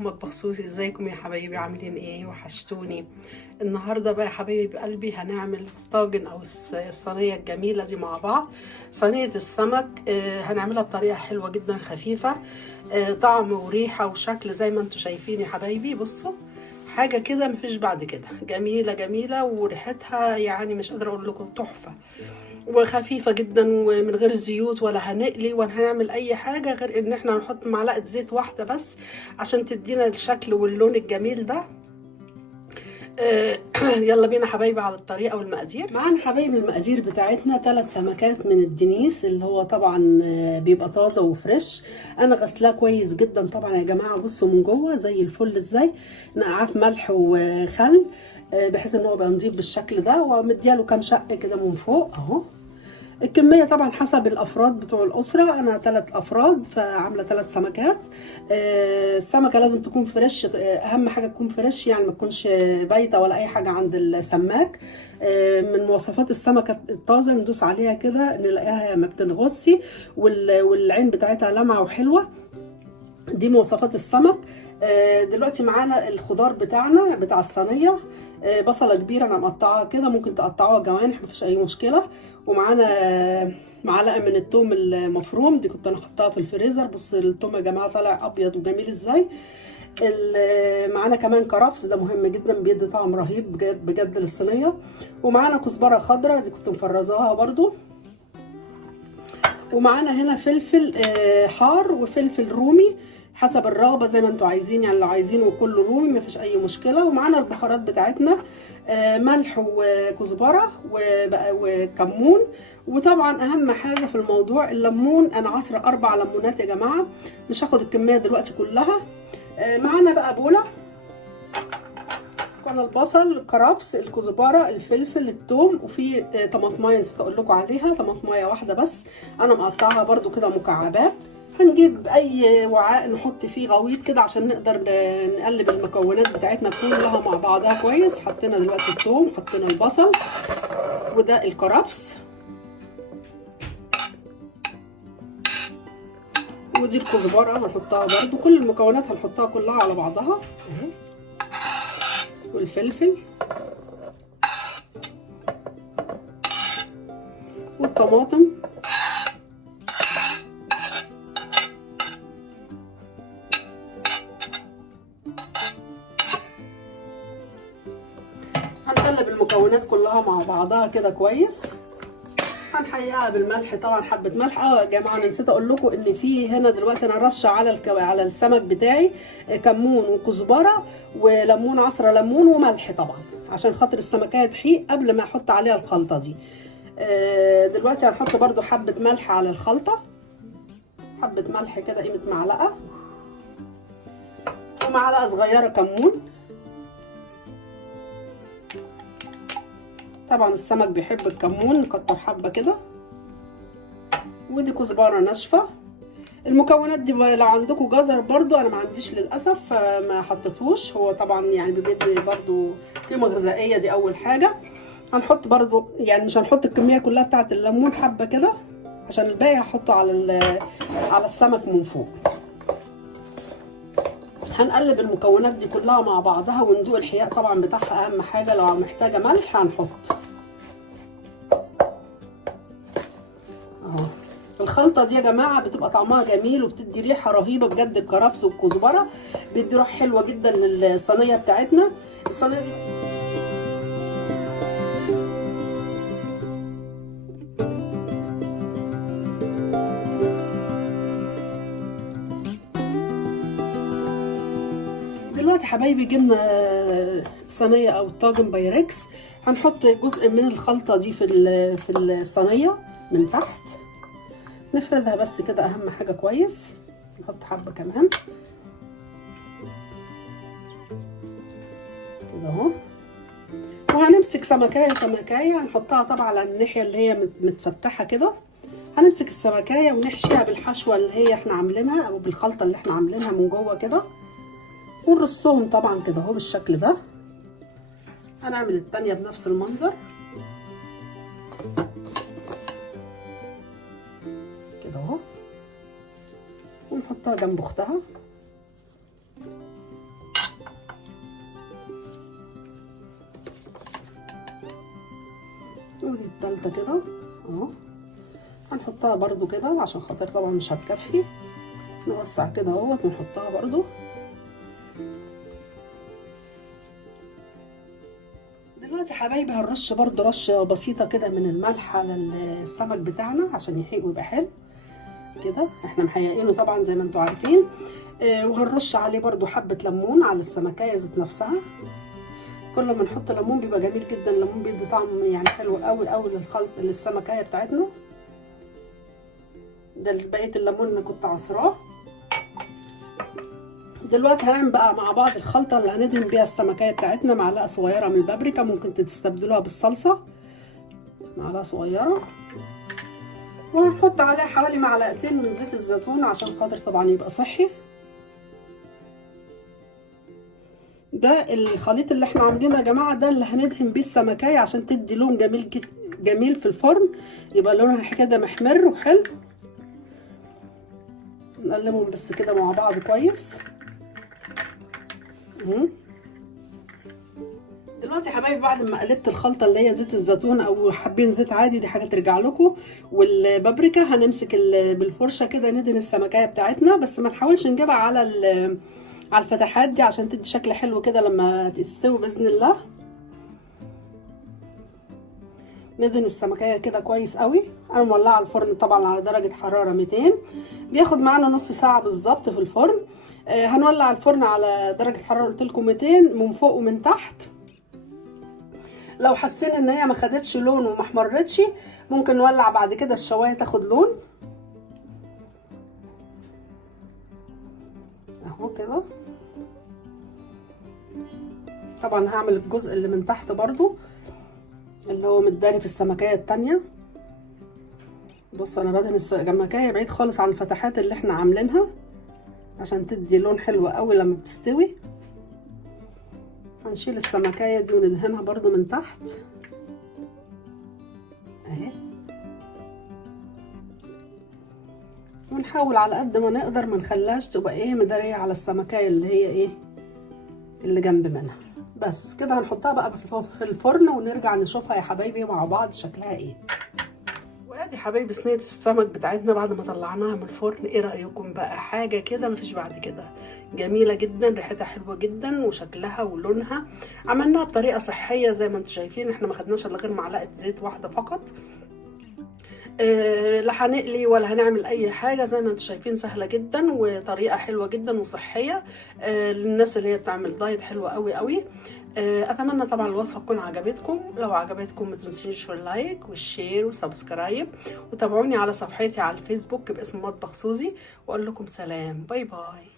مطبخ سوسي، ازيكم يا حبايبي؟ عاملين ايه؟ وحشتوني. النهارده بقى يا حبايبي بقلبي هنعمل طاجن او الصينيه الجميله دي مع بعض. صينيه السمك هنعملها بطريقه حلوه جدا خفيفه، طعم وريحه وشكل زي ما انتم شايفين يا حبايبي. بصوا حاجه كده مفيش بعد كده، جميله جميله وريحتها يعني مش قادره اقول لكم تحفه، وخفيفه جدا ومن غير زيوت ولا هنقلي ولا هنعمل اي حاجه غير ان احنا هنحط معلقه زيت واحده بس عشان تدينا الشكل واللون الجميل ده. يلا بينا حبايبي على الطريقه والمقادير. معانا حبايبي المقادير بتاعتنا 3 سمكات من الدنيس اللي هو طبعا بيبقى طازه وفريش. انا غسلاه كويس جدا طبعا يا جماعه، بصوا من جوه زي الفل ازاي، نقعاه في ملح وخل بحيث ان هو يبقى نضيف بالشكل ده، ومدياله كام شق كده من فوق اهو. الكمية طبعا حسب الأفراد بتوع الأسرة، أنا 3 أفراد فعاملة 3 سمكات. السمكة لازم تكون فريش، أهم حاجة تكون فريش يعني ما تكونش بايتة ولا أي حاجة عند السماك. من مواصفات السمكة الطازة ندوس عليها كده نلاقيها ما بتنغصي والعين بتاعتها لمعة وحلوة، دي مواصفات السمك. دلوقتي معانا الخضار بتاعنا بتاع الصينية. بصلة كبيرة أنا مقطعها كده، ممكن تقطعوها جوانح مفيش أي مشكلة. ومعانا معلقة من الثوم المفروم، دي كنت أنا حطاها في الفريزر. بص الثوم يا جماعة طالع أبيض وجميل إزاي. معانا كمان كرفس، ده مهم جدا بيدي طعم رهيب بجد بجد للصينية. ومعانا كزبرة خضراء دي كنت مفرزاها برضو. ومعانا هنا فلفل حار وفلفل رومي حسب الرغبه زي ما انتوا عايزين، يعني لو عايزينه كله رومي مفيش اي مشكله. ومعانا البهارات بتاعتنا ملح وكزبره وكمون. وطبعا اهم حاجه في الموضوع الليمون، انا عصره 4 ليمونات يا جماعه، مش هاخد الكميه دلوقتي كلها. معانا بقى بوله، كان البصل، الكرفس، الكزبره، الفلفل، الثوم، وفي طماطمايه نسيت اقول لكم عليها، طماطمايه واحده بس انا مقطعها برده كده مكعبات. هنجيب اي وعاء نحط فيه غويط كده عشان نقدر نقلب المكونات بتاعتنا كلها مع بعضها كويس. حطينا دلوقتي الثوم، حطينا البصل، وده الكرفس، ودي الكزبره هنحطها برده. كل المكونات هنحطها كلها على بعضها اهي، والفلفل والطماطم هنقلب المكونات كلها مع بعضها كده كويس. هنحيقها بالملح طبعا، حبه ملح. يا جماعه انا نسيت اقول لكم ان في هنا دلوقتي انا رشه على السمك بتاعي كمون وكزبره وليمون، عصره ليمون وملح طبعا عشان خاطر السمكيه تحيق قبل ما احط عليها الخلطه دي. دلوقتي هنحط برده حبه ملح على الخلطه، حبه ملح كده قيمه معلقه، ومعلقه صغيره كمون. طبعا السمك بيحب الكمون، نكتر حبه كده. ودي كزبره ناشفه. المكونات دي لو عندكم جزر برضو، انا ما عنديش للاسف فما حطيتهوش، هو طبعا يعني بيدي برضو قيمه غذائيه، دي اول حاجه. هنحط برضو يعني مش هنحط الكميه كلها بتاعه الليمون، حبه كده عشان الباقي هحطه على السمك من فوق. هنقلب المكونات دي كلها مع بعضها وندوق الحياء طبعا بتاعها، اهم حاجه لو محتاجه ملح هنحط اهو. الخلطه دي يا جماعه بتبقى طعمها جميل وبتدي ريحه رهيبه بجد، الكرفس والكزبره بيدي روح حلوه جدا للصينيه بتاعتنا. الصينيه دي دلوقتي حبايبي جبنا صينيه او طاجن بايركس. هنحط جزء من الخلطه دي في الصينيه من تحت، نفردها بس كده اهم حاجه كويس. نحط حبه كمان كده اهو. وهنمسك سمكايه هنحطها طبعا على الناحيه اللي هي متفتحه كده. هنمسك السمكايه ونحشيها بالحشوه اللي هي احنا عاملينها او بالخلطه اللي احنا عاملينها من جوه كده، ونرصهم طبعا كده اهو بالشكل ده. هنعمل التانية بنفس المنظر كده اهو، ونحطها جنب اختها. ودي التالتة كده اهو، هنحطها برضو كده عشان خاطر طبعا مش هتكفي، نوسع كده اهوت ونحطها برضو. دلوقتي حبايبي هنرش برضو رشه بسيطه كده من الملح على السمك بتاعنا عشان يحيق ويبقى حلو كده. احنا محيقينه طبعا زي ما انتم عارفين. وهنرش عليه برضو حبه ليمون على السمكيه ذات نفسها. كل ما نحط ليمون بيبقى جميل جدا، الليمون بيدي طعم يعني حلو قوي قوي للخلط للسمكيه بتاعتنا. ده بقيه الليمون اللي كنت عصراه. دلوقتي هنعمل بقى مع بعض الخلطه اللي هندهن بيها السمكيه بتاعتنا. معلقه صغيره من البابريكا، ممكن تستبدلوها بالصلصه، معلقه صغيره. وهنحط عليها حوالي معلقتين من زيت الزيتون عشان خاطر طبعا يبقى صحي. ده الخليط اللي احنا عاملينه يا جماعه، ده اللي هندهن بيه السمكيه عشان تدي لون جميل في الفرن، يبقى لونها كده محمر وحلو. نقلبهم بس كده مع بعض كويس. دلوقتي يا حبايبي بعد ما قلبت الخلطه اللي هي زيت الزيتون او حابين زيت عادي، دي حاجه ترجع لكم، والبابريكا، هنمسك بالفرشه كده ندهن السمكيه بتاعتنا، بس ما نحاولش نجيبها على الفتحات دي عشان تدي شكل حلو كده لما تستوي باذن الله. ندهن السمكيه كده كويس قوي. انا مولعه الفرن طبعا على درجه حراره 200، بياخد معانا نص ساعه بالظبط في الفرن. هنولع الفرن على درجه حراره قلت لكم 200 من فوق ومن تحت. لو حسينا ان هي ما خدتش لون وما احمرتش، ممكن نولع بعد كده الشوايه تاخد لون اهو كده. طبعا هعمل الجزء اللي من تحت برضو اللي هو متداري في السمكيه التانية. بص انا بدهن السمكيه بعيد خالص عن الفتحات اللي احنا عاملينها عشان تدي لون حلو قوي لما بتستوي. هنشيل السمكيه دي وندهنها برضو من تحت اهي، ونحاول على قد ما نقدر ما نخليهاش تبقى ايه مداريه على السمكيه اللي هي ايه اللي جنب منها. بس كده هنحطها بقى في الفرن ونرجع نشوفها يا حبايبي مع بعض شكلها ايه. وادي حبايبي صينيه السمك بتاعتنا بعد ما طلعناها من الفرن. ايه رايكم بقى؟ حاجه كده مفيش بعد كده، جميله جدا، ريحتها حلوه جدا وشكلها ولونها. عملناها بطريقه صحيه زي ما انتم شايفين، احنا ما خدناش الا غير معلقه زيت واحده فقط. لا هنقلي ولا هنعمل اي حاجه، زي ما انتم شايفين سهله جدا وطريقه حلوه جدا وصحيه للناس اللي هي بتعمل دايت حلوه قوي قوي. اتمنى طبعا الوصفه تكون عجبتكم. لو عجبتكم ما تنسوش في اللايك والشير وسبسكرايب، وتابعوني على صفحتي على الفيسبوك باسم مطبخ سوزي، واقول لكم سلام، باي باي.